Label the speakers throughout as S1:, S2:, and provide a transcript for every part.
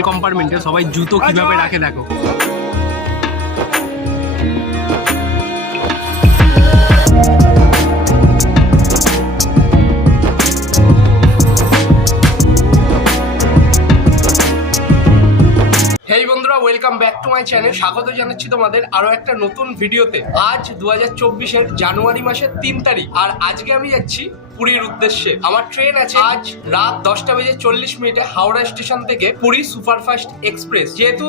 S1: General কম্পার্টমেন্টে সবাই জুতো কীভাবে রাখে দেখো। Welcome back to my channel স্বাগত জানাচ্ছি তোমাদের আরও একটা নতুন ভিডিওতে আজ দু হাজার জানুয়ারি মাসের তিন তারিখ। আর আজকে আমি যাচ্ছি পুরীর উদ্দেশ্যে। আমার ট্রেন আছে আজ রাত দশটা বেজে চল্লিশ মিনিটে হাওড়া স্টেশন থেকে পুরী সুপারফাস্ট এক্সপ্রেস। যেহেতু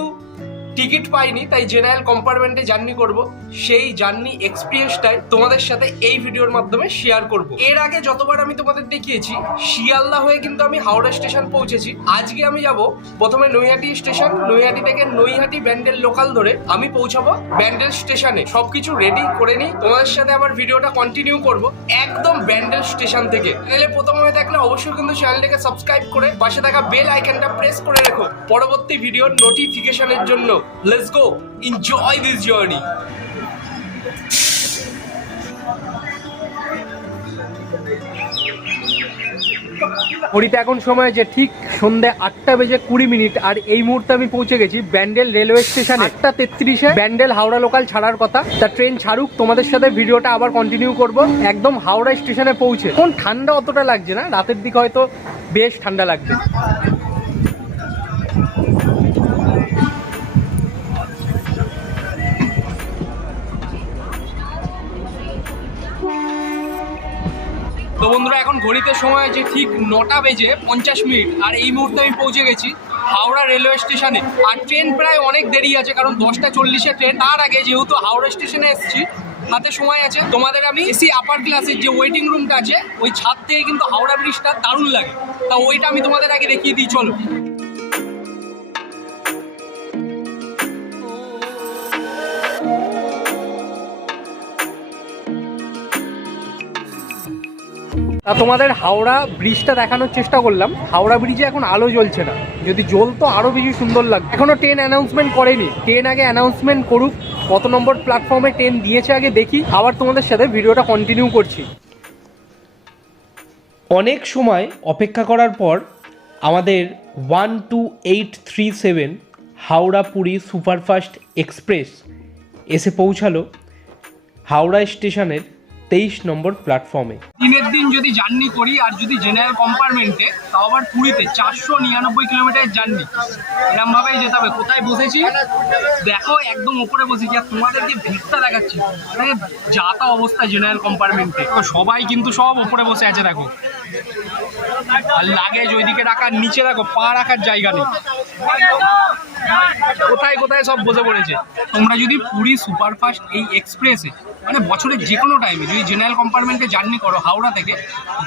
S1: টিকিট পাইনি, তাই জেনারেল কম্পার্টমেন্টে জার্নি করব। সেই জার্নি এক্সপিরিয়েন্সটাই তোমাদের সাথে এই ভিডিওর মাধ্যমে শেয়ার করব। এর আগে যতবার আমি তোমাদের দেখিয়েছি, শিয়ালদা হয়ে কিন্তু আমি হাওড়া স্টেশন পৌঁছেছি। আজকে আমি যাব প্রথমে নৈহাটি স্টেশন নৈহাটি থেকে নৈহাটি ব্যান্ডেল লোকাল ধরে আমি পৌঁছাবো ব্যান্ডেল স্টেশনে সবকিছু রেডি করে নিই, তোমাদের সাথে আবার ভিডিওটা কন্টিনিউ করব একদম ব্যান্ডেল স্টেশন থেকে। চ্যানেলে প্রথম হয়ে থাকলে অবশ্যই কিন্তু চ্যানেলটাকে সাবস্ক্রাইব করে পাশে থাকা বেল আইকনটা প্রেস করে রেখো। পরবর্তী ভিডিওর নোটিফিকেশনের জন্য। Let's go enjoy this journey ঘড়িতে এখন সময় যে ঠিক সন্ধ্যে আটটা বেজে কুড়ি মিনিট আর এই মুহূর্তে আমি পৌঁছে গেছি ব্যান্ডেল রেলওয়ে স্টেশন। আটটা তেত্রিশে? ব্যান্ডেল হাওড়া লোকাল ছাড়ার কথা। তা ট্রেন ছাড়ুক তোমাদের সাথে ভিডিওটা আবার কন্টিনিউ করব। একদম হাওড়া স্টেশনে পৌঁছে। কোন ঠান্ডা অতটা লাগছে না রাতের দিকে হয়তো বেশ ঠান্ডা লাগবে। তো বন্ধুরা, এখন ঘড়িতে সময় আছে ঠিক নটা বেজে পঞ্চাশ মিনিট। আর এই মুহূর্তে আমি পৌঁছে গেছি হাওড়া রেলওয়ে স্টেশনে। আর ট্রেন প্রায় অনেক দেরি আছে, কারণ দশটা চল্লিশে ট্রেন। তার আগে যেহেতু হাওড়া স্টেশনে এসেছি, হাতে সময় আছে, তোমাদের আমি এসি আপার ক্লাসের যে ওয়েটিং রুমটা আছে, ওই ছাদ থেকে কিন্তু হাওড়া ব্রিজটা দারুণ লাগে। তা ওইটা আমি তোমাদের আগে দেখিয়ে দিই, চলো। তা তোমাদের হাওড়া ব্রিজটা দেখানোর চেষ্টা করলাম। হাওড়া ব্রিজে এখন আলো জ্বলছে না। যদি জ্বলতো আরও বেশি সুন্দর লাগতো। এখনও ট্রেন অ্যানাউন্সমেন্ট করেনি। ট্রেন আগে অ্যানাউন্সমেন্ট করুক। কত নম্বর প্ল্যাটফর্মে ট্রেন দিয়েছে আগে দেখি। আবার তোমাদের সাথে ভিডিওটা কন্টিনিউ করছি। অনেক সময় অপেক্ষা করার পর আমাদের one two eight three seven Howrah Puri superfast express এসে পৌঁছালো হাওড়া স্টেশনের তেইশ নম্বর প্ল্যাটফর্মে। দিনের দিন যদি জার্নি করি আর যদি জেনারেল কম্পার্টমেন্টে তাও আবার পুরীতে চারশো নিরানব্বই কিলোমিটার জার্নি। এরকম ভাবেই যেতে হবে। কোথায় বসেছি? দেখো, একদম ওপরে বসেছি। আর তোমাদেরকে ভিড়টা দেখাচ্ছি। মানে যা তা অবস্থা জেনারেল কম্পার্টমেন্টে। তো সবাই কিন্তু সব ওপরে বসে আছে, দেখো। আর লাগেজ ওইদিকে রাখার নিচে, দেখো, পা রাখার জায়গা নেই। কোথায় কোথায় সব বসে পড়েছে। তোমরা যদি পুরী সুপারফাস্ট এই এক্সপ্রেসে মানে বছরের যে কোনো টাইমে যদি জেনারেল কম্পার্টমেন্টে জার্নি করো হাওড়া থেকে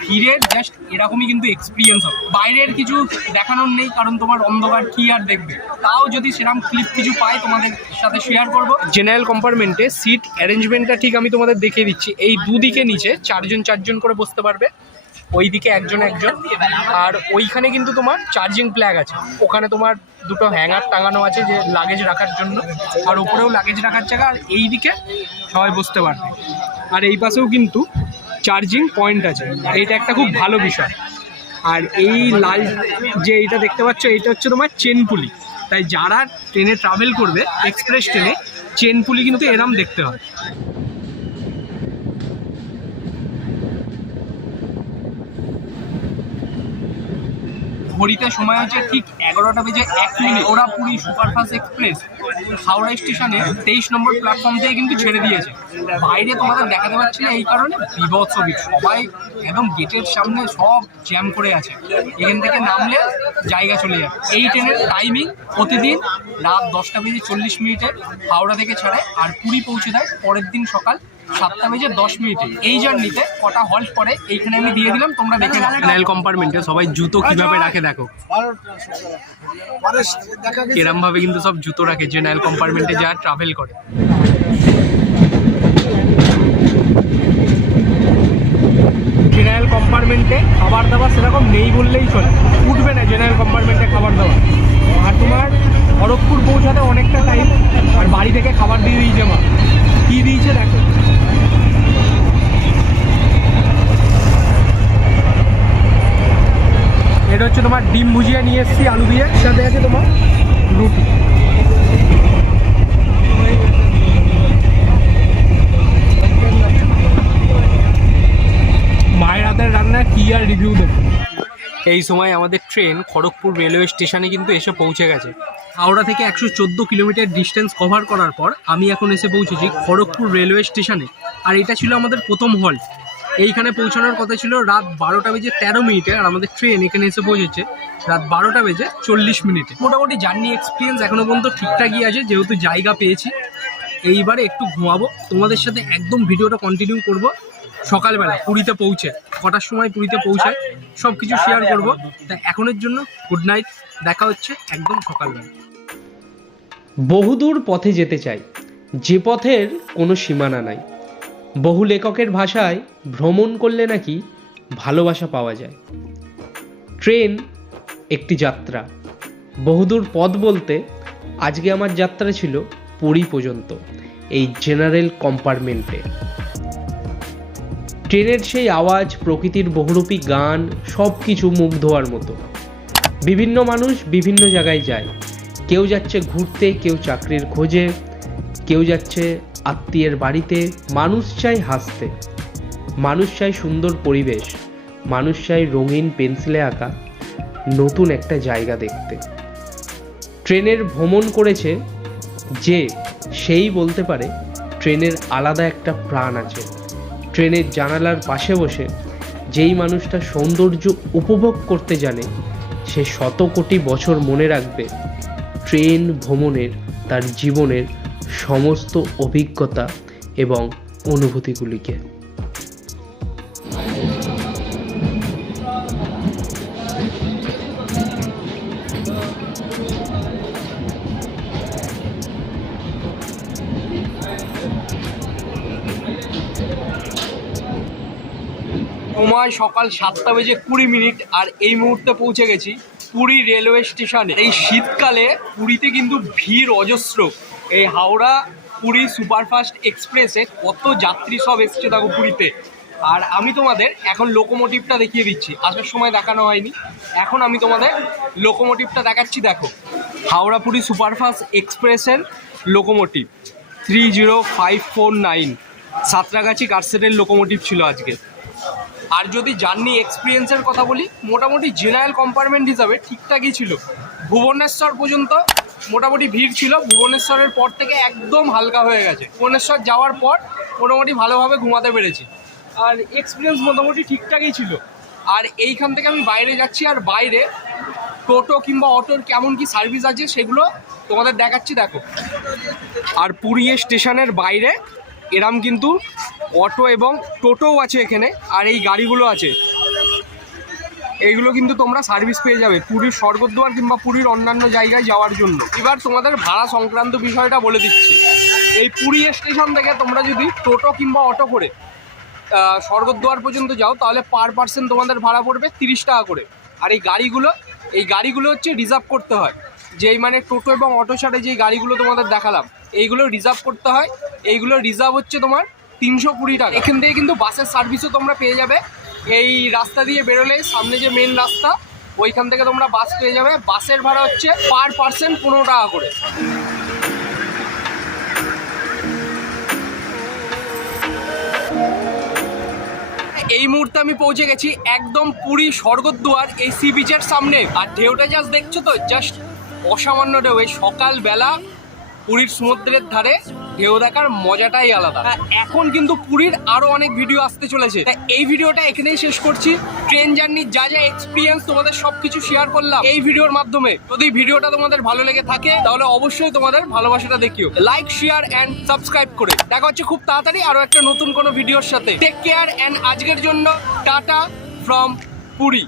S1: ভিড়ের জাস্ট এরকমই কিন্তু এক্সপিরিয়েন্স হবে। বাইরের কিছু দেখানোর নেই, কারণ তোমার অন্ধকার কি আর দেখবে? তাও যদি সেরকম ক্লিপ কিছু পাই, তোমাদের সাথে শেয়ার করব। জেনারেল কম্পার্টমেন্টে সিট অ্যারেঞ্জমেন্টটা ঠিক আমি তোমাদের দেখিয়ে দিচ্ছি। এই দুদিকে নিচে চারজন চারজন করে বসতে পারবে। ওইদিকে একজন একজন। আর ওইখানে কিন্তু তোমার চার্জিং প্ল্যাগ আছে। ওখানে তোমার দুটো হ্যাঙ্গার টাঙানো আছে যে লাগেজ রাখার জন্য। আর ওপরেও লাগেজ রাখার জায়গা, আর এই দিকে সবাই বসতে পারবে। আর এই পাশেও কিন্তু চার্জিং পয়েন্ট আছে। এইটা একটা খুব ভালো বিষয়। আর এই লাল যে এইটা দেখতে পাচ্ছ, এইটা হচ্ছে তোমার চেন পুলি তাই যারা ট্রেনে ট্রাভেল করবে এক্সপ্রেস ট্রেনে চেন পুলি কিন্তু এরম দেখতে হয় ঘড়িতে সময় হচ্ছে ঠিক এগারোটা বেজে এক মিনিট। ওরা পুরী সুপারফাস্ট এক্সপ্রেস হাওড়া স্টেশনে তেইশ নম্বর প্ল্যাটফর্ম থেকে কিন্তু ছেড়ে দিয়েছে। বাইরে তোমাদের দেখাতে পারছি না, এই কারণে বিভৎস সবাই একদম গেটের সামনে সব জ্যাম করে আছে। এখান থেকে নামলে জায়গা চলে যাবে। এই ট্রেনের টাইমিং প্রতিদিন রাত দশটা বেজে চল্লিশ মিনিটে হাওড়া থেকে ছাড়ে আর পুরী পৌঁছে দেয় পরের দিন সকাল সাতটা বেজে দশ মিনিটে, এই জার্নিতে কটা হল্ট পরে এইখানে আমি দিয়ে দিলাম, তোমরা দেখে রেল কম্পার্টমেন্টে সবাই জুতো কীভাবে রাখে, দেখো। এরম ভাবে কিন্তু সব জুতো রাখে জেনারেল কম্পার্টমেন্টে যা ট্রাভেল করে। জেনারেল কম্পার্টমেন্টে খাবার দাবার সেরকম নেই বললেই চলে উঠবে না জেনারেল কম্পার্টমেন্টে খাবার দাবার আর তোমার খড়গপুর পৌঁছাতে অনেকটা টাইম আর বাড়ি থেকে খাবার দিয়ে দিয়েছে মা। কী দিয়েছে দেখো। এটা হচ্ছে তোমার ডিম ভুজিয়া নিয়ে এসেছি, আলু দিয়ে। সাথে আছে তোমার রুটি। মায়ের হাতের রান্না কি আর রিভিউ দেবো? এই সময় আমাদের ট্রেন খড়গপুর রেলওয়ে স্টেশনে কিন্তু এসে পৌঁছে গেছে। হাওড়া থেকে একশো চোদ্দ কিলোমিটার ডিস্টেন্স কভার করার পর আমি এখন এসে পৌঁছেছি খড়গপুর রেলওয়ে স্টেশনে আর এটা ছিল আমাদের প্রথম হল্ট এইখানে পৌঁছানোর কথা ছিল রাত বারোটা বেজে তেরো মিনিটে, আর আমাদের ট্রেন এখানে এসে পৌঁছেছে রাত বারোটা বেজে চল্লিশ মিনিটে। মোটামুটি জার্নি এক্সপিরিয়েন্স এখনও পর্যন্ত ঠিকঠাকই আছে, যেহেতু জায়গা পেয়েছি। এইবারে একটু ঘুমাবো। তোমাদের সাথে একদম ভিডিওটা কন্টিনিউ করব। সকালবেলা পুরীতে পৌঁছে, কটার সময় পুরীতে পৌঁছায় সব কিছু শেয়ার করব। তা এখনের জন্য গুড নাইট দেখা হচ্ছে একদম সকালবেলা
S2: বহুদূর পথে যেতে চাই, যে পথের কোনো সীমানা নাই। বহু লেখকের ভাষায় ভ্রমণ করলে নাকি ভালোবাসা পাওয়া যায়। ট্রেন একটি যাত্রা। বহুদূর পথ বলতে আজকে আমার যাত্রা ছিল পুরী পর্যন্ত, এই জেনারেল কম্পার্টমেন্টে। ট্রেনের সেই আওয়াজ, প্রকৃতির বহুরূপী গান সব কিছু মুখ ধোয়ার মতো। বিভিন্ন মানুষ বিভিন্ন জায়গায় যায়। কেউ যাচ্ছে ঘুরতে, কেউ চাকরির খোঁজে, কেউ যাচ্ছে আত্মীয়ের বাড়িতে, মানুষ চাই হাসতে। মানুষ চাই সুন্দর পরিবেশ, মানুষ চাই রঙিন পেন্সিলে আঁকা, নতুন একটা জায়গা দেখতে। ট্রেনের ভ্রমণ করেছে যে সেই বলতে পারে ট্রেনের আলাদা একটা প্রাণ আছে। ট্রেনের জানালার পাশে বসে যেই মানুষটা সৌন্দর্য উপভোগ করতে জানে সে শত কোটি বছর মনে রাখবে। ট্রেন ভ্রমণের তার জীবনের সমস্ত অভিজ্ঞতা এবং অনুভূতিগুলিকে।
S1: সময় সকাল সাতটা বেজে কুড়ি মিনিট আর এই মুহূর্তে পৌঁছে গেছি পুরী রেলওয়ে স্টেশনে। এই শীতকালে পুরীতে কিন্তু ভিড় অজস্র। এই হাওড়া পুরী সুপারফাস্ট এক্সপ্রেসে কত যাত্রী সব এসছে দেখো পুরীতে। আর আমি তোমাদের এখন লোকোমোটিভটা দেখিয়ে দিচ্ছি। আসার সময় দেখানো হয়নি। এখন আমি তোমাদের লোকোমোটিভটা দেখাচ্ছি, দেখো। হাওড়া পুরী সুপারফাস্ট এক্সপ্রেসের locomotive three zero five four nine. Santragachi কারসেটের locomotive ছিল আজকে। আর যদি জার্নি এক্সপিরিয়েন্সের কথা বলি, মোটামুটি জেনারেল কম্পার্টমেন্ট হিসাবে ঠিকঠাকই ছিল। ভুবনেশ্বর পর্যন্ত মোটামুটি ভিড় ছিল। ভুবনেশ্বরের পর থেকে একদম হালকা হয়ে গেছে। ভুবনেশ্বর যাওয়ার পর মোটামুটি ভালোভাবে ঘুমাতে পেরেছি। আর এক্সপিরিয়েন্স মোটামুটি ঠিকঠাকই ছিল। আর এইখান থেকে আমি বাইরে যাচ্ছি আর বাইরে টোটো কিংবা অটোর কেমন কি সার্ভিস আছে সেগুলো তোমাদের দেখাচ্ছি, দেখো। আর পুরী স্টেশনের বাইরে এরম কিন্তু অটো এবং টোটোও আছে এখানে, আর এই গাড়িগুলো আছে। এইগুলো কিন্তু তোমরা সার্ভিস পেয়ে যাবে পুরীর স্বর্গদ্বার কিংবা পুরীর অন্যান্য জায়গায় যাওয়ার জন্য। এবার তোমাদের ভাড়া সংক্রান্ত বিষয়টা বলে দিচ্ছি। এই পুরী স্টেশন থেকে তোমরা যদি টোটো কিংবা অটো করে স্বর্গদ্বার পর্যন্ত যাও, তাহলে পার পার্সেন্ট তোমাদের ভাড়া পড়বে তিরিশ টাকা করে। আর এই গাড়িগুলো এই গাড়িগুলো হচ্ছে রিজার্ভ করতে হয়। যেই মানে টোটো এবং অটো ছাড়ে যেই গাড়িগুলো তোমাদের দেখালাম, এইগুলো রিজার্ভ করতে হয়। এইগুলো রিজার্ভ হচ্ছে তোমার তিনশো কুড়ি টাকা। এখান থেকে কিন্তু বাসের সার্ভিসও তোমরা পেয়ে যাবে। এই রাস্তা দিয়ে বেরোলে সামনে যে মেন রাস্তা, ওইখান থেকে তোমরা বাস পেয়ে যাবে। বাসের ভাড়া হচ্ছে পার পার্সন পনেরো টাকা করে। এই মুহূর্তে আমি পৌঁছে গেছি একদম পুরী স্বর্গদ্বার, এই সি বিচের সামনে। আর ঢেউটা জাস্ট দেখছ তো? জাস্ট অসামান্য ঢেউ এই সকালবেলা পুরীর সমুদ্রের ধারে ঢেউ দেখার মজাটাই আলাদা। এখন কিন্তু পুরীর আরও অনেক ভিডিও আসতে চলেছে। এই ভিডিওটা এখানেই শেষ করছি। ট্রেন জার্নির যা যা এক্সপিরিয়েন্স তোমাদের সবকিছু শেয়ার করলাম এই ভিডিওর মাধ্যমে। যদি ভিডিওটা তোমাদের ভালো লেগে থাকে, তাহলে অবশ্যই তোমাদের ভালোবাসাটা দেখিও। লাইক শেয়ার অ্যান্ড সাবস্ক্রাইব করে। দেখা হচ্ছে খুব তাড়াতাড়ি আরও একটা নতুন কোনো ভিডিওর সাথে। টেক কেয়ার অ্যান্ড আজকের জন্য টাটা ফ্রম পুরী।